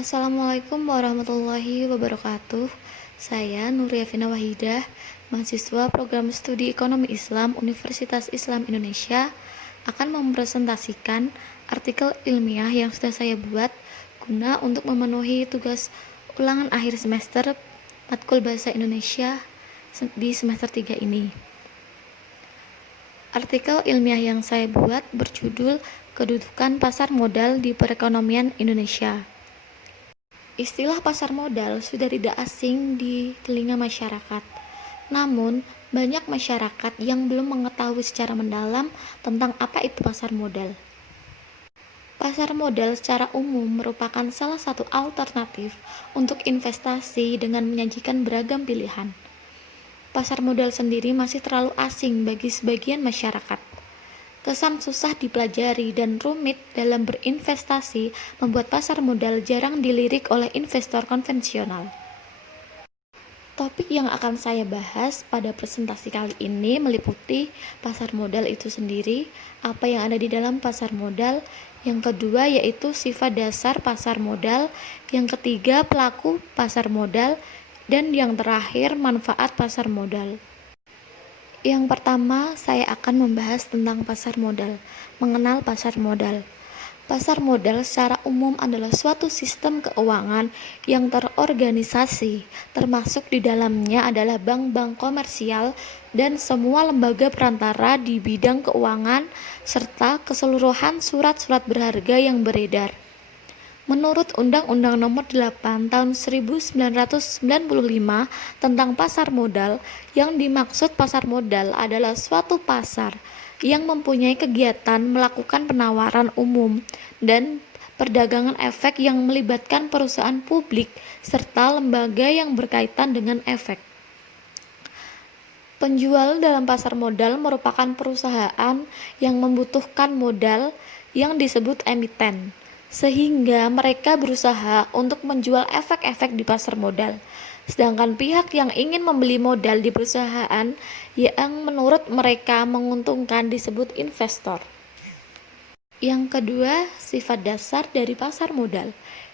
Assalamualaikum warahmatullahi wabarakatuh. Saya Nuria Vina Wahidah, mahasiswa Program Studi Ekonomi Islam Universitas Islam Indonesia, akan mempresentasikan artikel ilmiah yang sudah saya buat guna untuk memenuhi tugas ulangan akhir semester Matkul Bahasa Indonesia di semester 3 ini. Artikel ilmiah yang saya buat berjudul Kedudukan Pasar Modal di Perekonomian Indonesia. Istilah pasar modal sudah tidak asing di telinga masyarakat. Namun, banyak masyarakat yang belum mengetahui secara mendalam tentang apa itu pasar modal. Pasar modal secara umum merupakan salah satu alternatif untuk investasi dengan menyajikan beragam pilihan. Pasar modal sendiri masih terlalu asing bagi sebagian masyarakat. Kesan susah dipelajari dan rumit dalam berinvestasi membuat pasar modal jarang dilirik oleh investor konvensional. Topik yang akan saya bahas pada presentasi kali ini meliputi pasar modal itu sendiri, apa yang ada di dalam pasar modal, yang kedua yaitu sifat dasar pasar modal, yang ketiga pelaku pasar modal, dan yang terakhir manfaat pasar modal. Yang pertama, saya akan membahas tentang pasar modal. Mengenal pasar modal. Pasar modal secara umum adalah suatu sistem keuangan yang terorganisasi, termasuk di dalamnya adalah bank-bank komersial dan semua lembaga perantara di bidang keuangan, serta keseluruhan surat-surat berharga yang beredar. Menurut Undang-Undang Nomor 8 Tahun 1995 tentang pasar modal, yang dimaksud pasar modal adalah suatu pasar yang mempunyai kegiatan melakukan penawaran umum dan perdagangan efek yang melibatkan perusahaan publik serta lembaga yang berkaitan dengan efek. Penjual dalam pasar modal merupakan perusahaan yang membutuhkan modal yang disebut emiten, sehingga mereka berusaha untuk menjual efek-efek di pasar modal. Sedangkan pihak yang ingin membeli modal di perusahaan yang menurut mereka menguntungkan disebut investor. Yang kedua, sifat dasar dari pasar modal.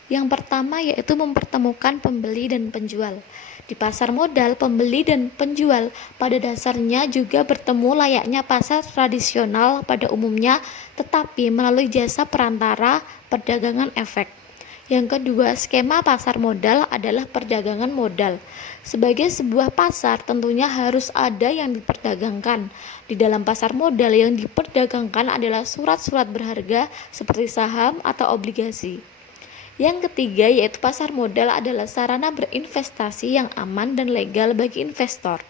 Yang pertama yaitu mempertemukan pembeli dan penjual. Di pasar modal, pembeli dan penjual pada dasarnya juga bertemu layaknya pasar tradisional pada umumnya, tetapi melalui jasa perantara perdagangan efek. Yang kedua, skema pasar modal adalah perdagangan modal. Sebagai sebuah pasar, tentunya harus ada yang diperdagangkan. Di dalam pasar modal yang diperdagangkan adalah surat-surat berharga seperti saham atau obligasi. Yang ketiga yaitu pasar modal adalah sarana berinvestasi yang aman dan legal bagi investor.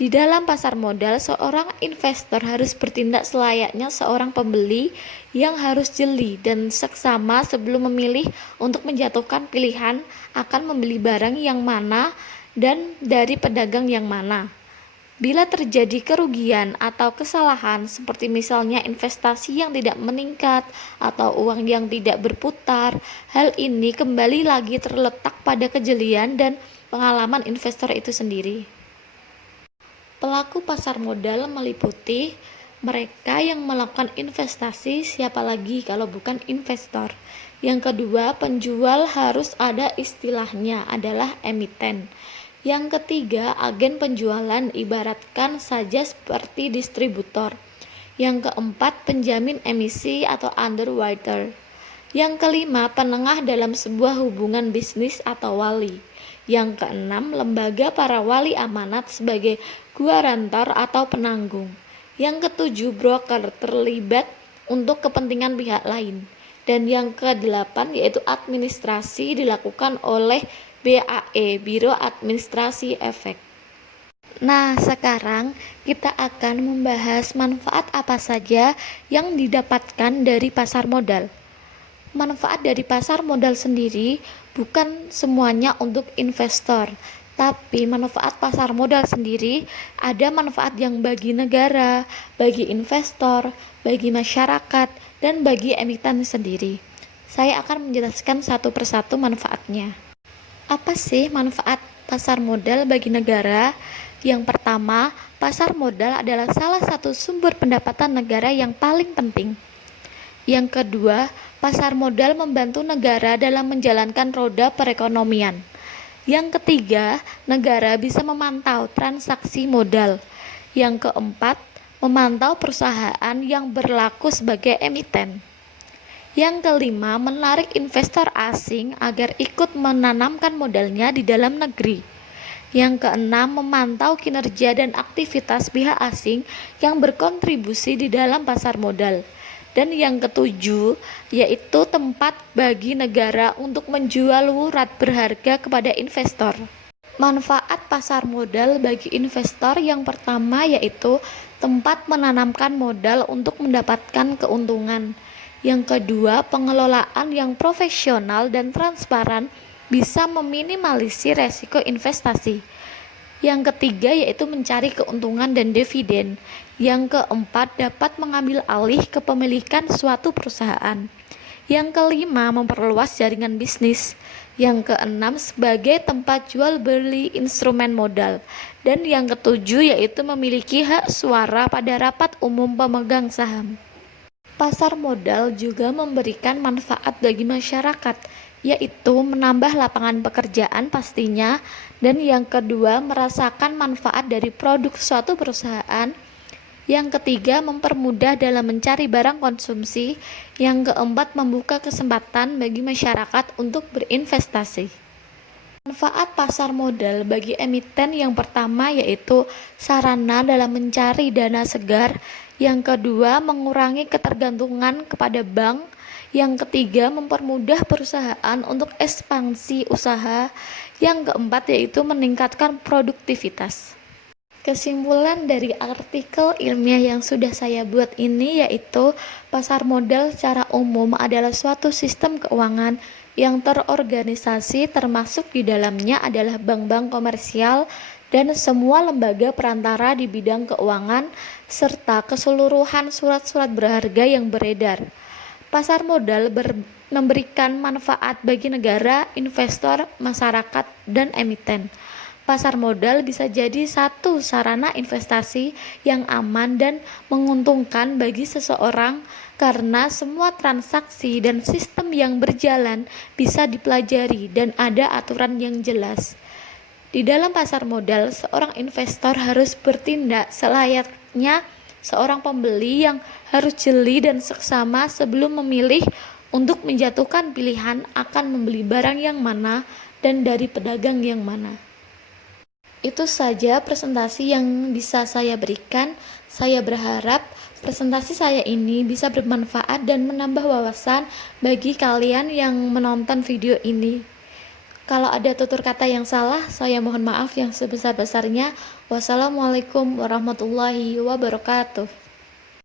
Di dalam pasar modal, seorang investor harus bertindak selayaknya seorang pembeli yang harus jeli dan seksama sebelum memilih untuk menjatuhkan pilihan akan membeli barang yang mana dan dari pedagang yang mana. Bila terjadi kerugian atau kesalahan seperti misalnya investasi yang tidak meningkat atau uang yang tidak berputar, hal ini kembali lagi terletak pada kejelian dan pengalaman investor itu sendiri. Pelaku pasar modal meliputi mereka yang melakukan investasi, siapa lagi kalau bukan investor. Yang kedua, penjual harus ada istilahnya adalah emiten. Yang ketiga, agen penjualan ibaratkan saja seperti distributor. Yang keempat, penjamin emisi atau underwriter. Yang kelima, penengah dalam sebuah hubungan bisnis atau wali. Yang keenam, lembaga para wali amanat sebagai guarantor atau penanggung. Yang ketujuh, broker terlibat untuk kepentingan pihak lain. Dan yang kedelapan yaitu administrasi dilakukan oleh BAE, Biro Administrasi Efek. Nah, sekarang kita akan membahas manfaat apa saja yang didapatkan dari pasar modal. Manfaat dari pasar modal sendiri bukan semuanya untuk investor, tapi manfaat pasar modal sendiri ada manfaat yang bagi negara, bagi investor, bagi masyarakat, dan bagi emiten sendiri. Saya akan menjelaskan satu persatu manfaatnya. Apa sih manfaat pasar modal bagi negara? Yang pertama, pasar modal adalah salah satu sumber pendapatan negara yang paling penting. Yang kedua, pasar modal membantu negara dalam menjalankan roda perekonomian. Yang ketiga, negara bisa memantau transaksi modal. Yang keempat, memantau perusahaan yang berlaku sebagai emiten. Yang kelima, menarik investor asing agar ikut menanamkan modalnya di dalam negeri. Yang keenam, memantau kinerja dan aktivitas pihak asing yang berkontribusi di dalam pasar modal. Dan yang ketujuh, yaitu tempat bagi negara untuk menjual wurat berharga kepada investor. Manfaat pasar modal bagi investor yang pertama yaitu tempat menanamkan modal untuk mendapatkan keuntungan. Yang kedua, pengelolaan yang profesional dan transparan bisa meminimalisir resiko investasi. Yang ketiga yaitu mencari keuntungan dan dividen. Yang keempat, dapat mengambil alih kepemilikan suatu perusahaan. Yang kelima, memperluas jaringan bisnis. Yang keenam, sebagai tempat jual beli instrumen modal. Dan yang ketujuh yaitu memiliki hak suara pada rapat umum pemegang saham. Pasar modal juga memberikan manfaat bagi masyarakat, yaitu menambah lapangan pekerjaan pastinya, dan yang kedua merasakan manfaat dari produk suatu perusahaan. Yang ketiga, mempermudah dalam mencari barang konsumsi. Yang keempat, membuka kesempatan bagi masyarakat untuk berinvestasi. Manfaat pasar modal bagi emiten yang pertama yaitu sarana dalam mencari dana segar. Yang kedua, mengurangi ketergantungan kepada bank. Yang ketiga, mempermudah perusahaan untuk ekspansi usaha. Yang keempat yaitu meningkatkan produktivitas. Kesimpulan dari artikel ilmiah yang sudah saya buat ini yaitu pasar modal secara umum adalah suatu sistem keuangan yang terorganisasi, termasuk di dalamnya adalah bank-bank komersial dan semua lembaga perantara di bidang keuangan serta keseluruhan surat-surat berharga yang beredar. Pasar modal memberikan manfaat bagi negara, investor, masyarakat, dan emiten. Pasar modal bisa jadi satu sarana investasi yang aman dan menguntungkan bagi seseorang karena semua transaksi dan sistem yang berjalan bisa dipelajari dan ada aturan yang jelas. Di dalam pasar modal, seorang investor harus bertindak selayaknya seorang pembeli yang harus jeli dan seksama sebelum memilih untuk menjatuhkan pilihan akan membeli barang yang mana dan dari pedagang yang mana. Itu saja presentasi yang bisa saya berikan. Saya berharap presentasi saya ini bisa bermanfaat dan menambah wawasan bagi kalian yang menonton video ini. Kalau ada tutur kata yang salah, saya mohon maaf yang sebesar-besarnya. Wassalamualaikum warahmatullahi wabarakatuh.